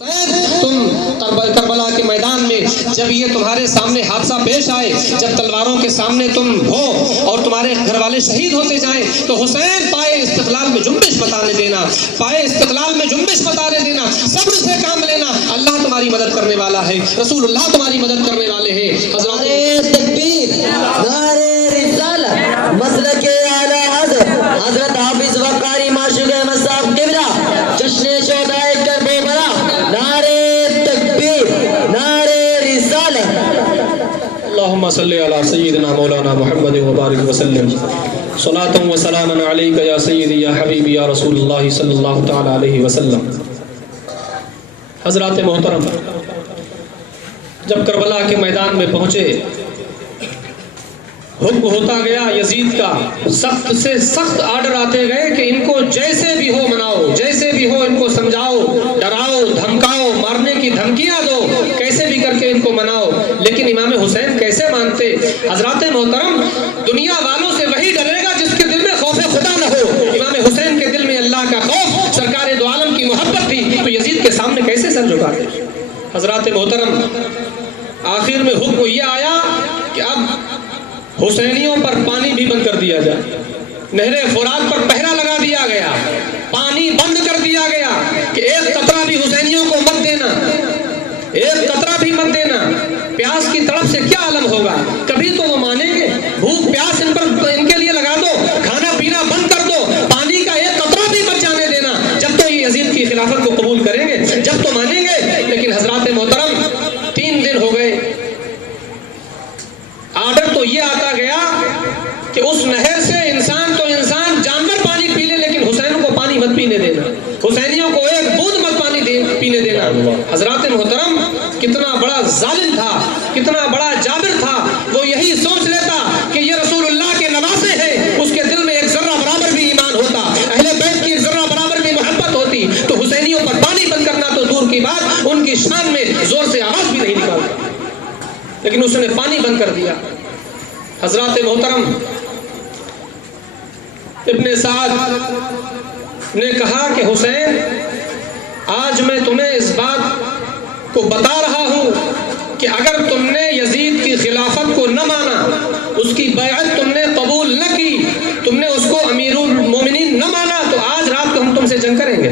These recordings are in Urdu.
تم کربلا کے میدان میں جب یہ تمہارے سامنے حادثہ پیش آئے، جب تلواروں کے سامنے تم ہو اور تمہارے گھر والے شہید ہوتے جائیں، تو حسین پائے استقلال میں جنبش بتانے دینا، پائے استقلال میں جنبش بتانے دینا، صبر سے کام لینا۔ اللہ تمہاری مدد کرنے والا ہے، رسول اللہ تمہاری مدد کرنے والے ہیں۔ حضرت تکبیر، نعرہ رسالت، مسلک اعلی حضرت حافظ وقاری معشوق احمد صاحب قبلہ، جشن شہدائے کربلا، نعرہ تکبیر، نعرہ رسالت۔ اللہم صلی علی سیدنا مولانا محمد وبارک وسلم، صلاۃ و سلام علیک یا سیدی یا حبیبی یا رسول اللہ صلی اللہ تعالی علیہ وسلم۔ حضرات محترم، جب کربلا کے میدان میں پہنچے، حکم ہوتا گیا یزید کا، سخت سے سخت آرڈر آتے گئے کہ ان کو جیسے بھی ہو مناؤ، جیسے بھی ہو ان کو سمجھاؤ، ڈراؤ، دھمکاؤ، مارنے کی دھمکیاں دو، کیسے بھی کر کے ان کو مناؤ۔ لیکن امام حسین کیسے مانتے؟ حضرات محترم، دنیا والوں سے وہی ڈرے گا جس کے دل میں خوف خدا نہ ہو۔ امام حسین کے دل میں اللہ کا خوف، سرکار دو عالم کی محبت تھی، تو یزید کے سامنے کیسے سر جھکاتے؟ حضرات محترم، آخر میں حکم یہ آیا کہ اب حسینیوں پر پانی بھی بند کر دیا جائے۔ نہر فرات پر پہرا لگا دیا گیا، پانی بند کر دیا گیا کہ ایک قطرہ بھی حسینیوں کو مت دینا، ایک قطرہ بھی مت دینا۔ پیاس کی تڑپ سے کیا عالم ہوگا؟ کبھی تو وہ مانیں گے؟ بھوک پیاس ان کے لیے لگا دو، کھانا پینا بند کر دو، پانی کا ایک قطرہ بھی مت جانے دینا، جب تو یہ یزید کی خلافت کو قبول کریں گے، جب تو مانیں گے۔ لیکن حضرات محترم، 3 دن ہو گئے، آرڈر تو یہ آتا گیا کہ اس نہر سے انسان تو انسان، جانور پانی پی لے، لیکن حسین کو پانی مت پینے دینا، حسینیوں کو ایک بوند مت پانی پینے دینا۔ حضرات محترم، کتنا بڑا ظالم تھا، کتنا بڑا جابر تھا، وہ یہی سوچ لیتا کہ یہ رسول اللہ کے نواسے ہیں، اس کے دل میں ایک ذرہ برابر بھی ایمان ہوتا، اہل بیت کی ایک ذرہ برابر بھی محبت ہوتی، تو حسینیوں پر پانی بند کرنا تو دور کی بات، ان کی شان میں زور سے آواز بھی نہیں نکالتا، لیکن اس نے پانی بند کر دیا۔ حضرات محترم، ابن سعد نے کہا کہ حسین، آج میں تمہیں اس بات کو بتا رہا ہوں کہ اگر تم نے یزید کی خلافت کو نہ مانا، اس کی بیعت تم نے قبول نہ کی، تم نے اس کو امیر المومنین نہ مانا، تو آج رات کو ہم تم سے جنگ کریں گے۔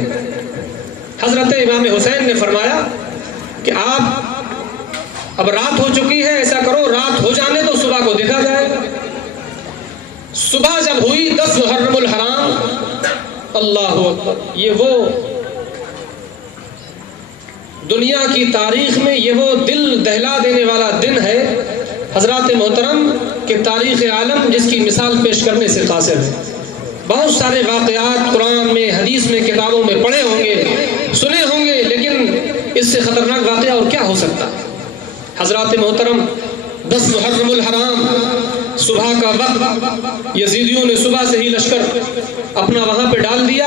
حضرت امام حسین نے فرمایا کہ اب رات ہو چکی ہے، ایسا کرو رات ہو جانے تو صبح کو دیکھا جائے گا۔ صبح جب ہوئی 10 محرم الحرام، اللہ اکبر، یہ وہ دنیا کی تاریخ میں یہ وہ دل دہلا دینے والا دن ہے حضرات محترم کہ تاریخ عالم جس کی مثال پیش کرنے سے قاصر ہے۔ بہت سارے واقعات قرآن میں، حدیث میں، کتابوں میں پڑھے ہوں گے، سنے ہوں گے، لیکن اس سے خطرناک واقعہ اور کیا ہو سکتا؟ حضرات محترم، 10 محرم الحرام، صبح کا وقت، یزیدیوں نے صبح سے ہی لشکر اپنا وہاں پہ ڈال دیا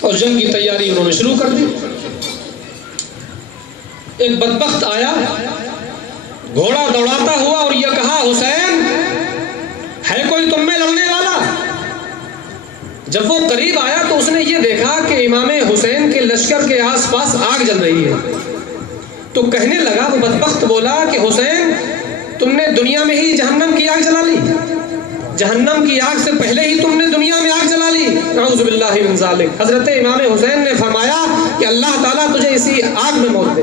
اور جنگ کی تیاری انہوں نے شروع کر دی۔ ایک بدبخت آیا، گھوڑا دوڑاتا ہوا اور یہ کہا، حسین ہے کوئی تم میں لڑنے والا؟ جب وہ قریب آیا تو اس نے یہ دیکھا کہ امام حسین کے لشکر کے آس پاس آگ جل رہی ہے، تو کہنے لگا، وہ بدبخت بولا کہ حسین، تم نے دنیا میں ہی جہنم کی آگ جلا لی، جہنم کی آگ سے پہلے ہی تم نے دنیا میں آگ جلا لی، نعوذ باللہ من ذالک۔ حضرت امام حسین نے فرمایا کہ اللہ تعالیٰ تجھے اسی آگ میں موت دے۔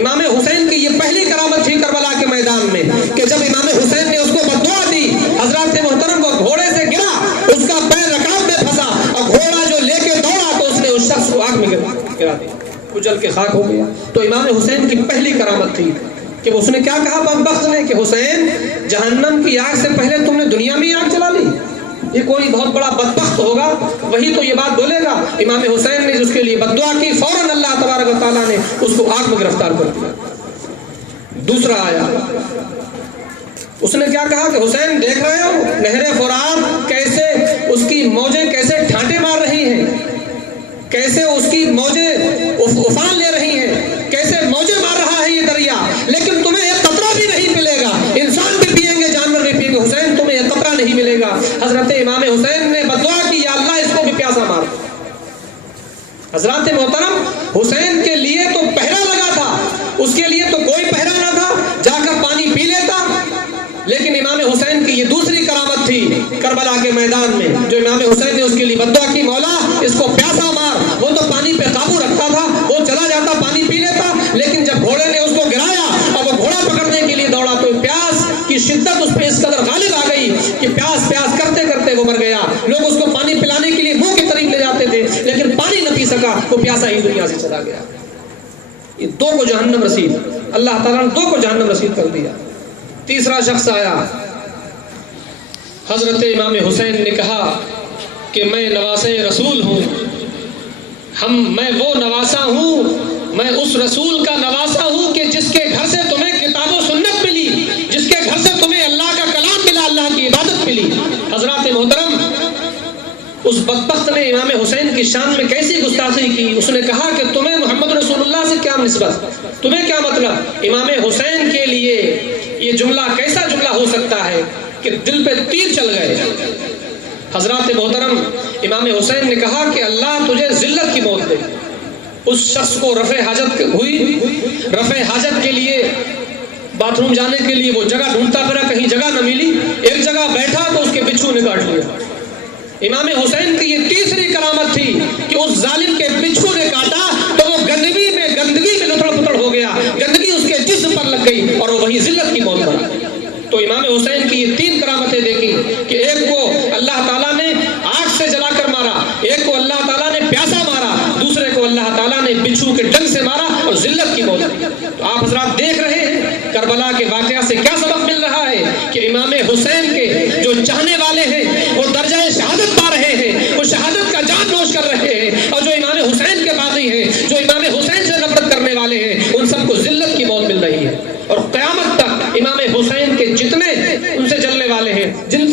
امام حسین کی یہ پہلی کرامت تھی کربلا کے میدان میں کہ جب امام حسین نے اس کو بددعا دی، حضرات محترم، وہ گھوڑے سے گرا، اس کا پیر رکاب میں پھنسا اور گھوڑا جو لے کے دوڑا تو اس نے اس شخص کو آگ میں گرا دیا، کچل کے خاک ہو گیا۔ تو امام حسین کی پہلی کرامت تھی کہ اس نے کیا کہا بدبخت نے کہ حسین، جہنم کی آگ سے پہلے تم نے دنیا میں آگ جلا لی۔ یہ کوئی بہت بڑا بدبخت ہوگا، وہی تو یہ بات بولے گا۔ امام حسین نے اس کے لیے بددعا کی، فوراً اللہ تبارک و تعالیٰ نے اس کو آگ میں گرفتار کر دیا۔ دوسرا آیا، اس نے کیا کہا کہ حسین، دیکھ رہے ہو نہر فرات کیسے اس کی موجیں کیسے ٹھانٹے مار رہی ہیں، کیسے اس کی موجیں افان لے رہی ہیں، کیسے موجیں مار رہا ہے یہ دریا، لیکن تمہیں ایک قطرہ بھی نہیں ملے گا، انسان بھی پیئیں گے، جانور بھی پیئیں گے، حسین تمہیں ایک قطرہ نہیں ملے گا۔ حضرت امام حسین نے بددعا کی، یا اللہ اس کو بھی پیاسا مار۔ حضرات محترم، حسین کے لیے تو پہرا لگا تھا، اس کے لیے تو کوئی پہرا نہ تھا، جا کر پانی پی لیتا۔ لیکن امام حسین کی یہ دوسری کرامت تھی کربلا کے میدان میں، جو امام حسین نے اس کے لیے بددعا کی، مولا اس کو پیاسا مار۔ وہ تو پانی پہ قابو رکھتا تھا، وہ چلا جاتا پانی پی لیتا، لیکن جب گھوڑے نے اس کو گرایا اور وہ گھوڑا پکڑنے کے لیے دوڑا تو پیاس کی شدت اس پہ اس قدر غالب آ گئی کہ پیاس پیاس کرتے کرتے وہ مر گیا۔ لوگ اس کو پانی پلانے کے لیے منہ کے قریب لے جاتے تھے، لیکن پانی نہ پی سکا، وہ پیاسا ہی دنیا سے چلا گیا۔ یہ دو کو جہنم رسید، اللہ تعالیٰ نے دو کو جہنم رسید کر دیا۔ تیسرا شخص آیا، حضرت امام حسین نے کہا کہ میں نواسے رسول ہوں، میں وہ نواسا ہوں، میں اس رسول کا نواسا ہوں کہ جس کے گھر سے تمہیں کتاب و سنت ملی، جس کے گھر سے تمہیں اللہ کا کلام ملا، اللہ کی عبادت ملی۔ حضرات محترم، اس بدبخت نے امام حسین کی شان میں کیسی گستاخی کی؟ اس نے کہا کہ تمہیں محمد رسول اللہ سے کیا نسبت، تمہیں کیا مطلب؟ امام حسین کے لیے یہ جملہ کیسا جملہ ہو سکتا ہے کہ دل پہ تیر چل گئے؟ حضرات محترم، امام حسین نے کہا کہ اللہ تجھے ذلت کی موت دے۔ اس شخص کو رفع حاجت ہوئی، رفع حاجت کے لیے باتھ روم جانے کے لیے وہ جگہ ڈھونڈتا پھرا، کہیں جگہ نہ ملی، ایک جگہ بیٹھا تو اس کے بچھو نے کاٹ لیا۔ امام حسین کی یہ تیسری کرامت تھی کہ اس ظالم کے بچھو نے کاٹا تو وہ گندگی میں لتڑ پتڑ ہو گیا، گندگی اس کے جسم پر لگ گئی اور وہ وہی ذلت کی موت بنا۔ تو امام حسین کی یہ تین کرامتیں دیکھی کہ ایک کو اللہ تعالیٰ نے آگ سے جلا کر مارا، ایک کو اللہ تعالیٰ نے پیاسا مارا، دوسرے کو اللہ تعالیٰ نے بچھو کے ڈنگ سے مارا اور ذلت کی موت دی۔ تو آپ حضرات دیکھ رہے ہیں کربلا کے واقعہ سے کیا سبق مل رہا ہے کہ امام حسین کے جو چاہنے والے ہیں وہ درجہ شہادت پا رہے ہیں، وہ شہادت کا جام نوش کر رہے ہیں، اور جو امام حسین کے باغی ہیں، جو امام حسین سے نفرت کرنے والے ہیں، ان سب کو ذلت کی موت مل رہی ہے۔ اور قیامت تک امام حسین کے جتنے ان سے جلنے والے ہیں، جن